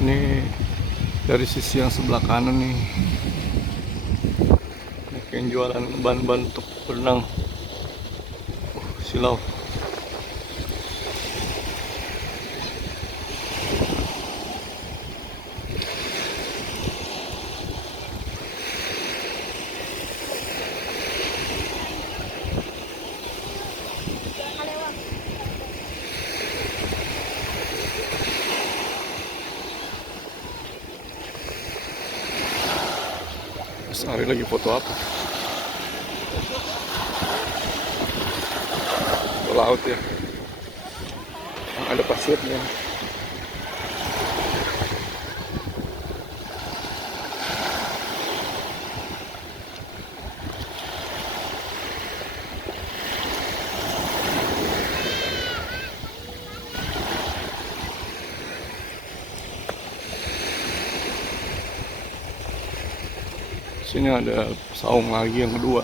Ini dari sisi yang sebelah kanan nih, kayak jualan ban-ban untuk berenang. Silau. Mas Ari lagi foto apa? Foto laut ya. Ada pasirnya. Sini ada saung lagi yang kedua.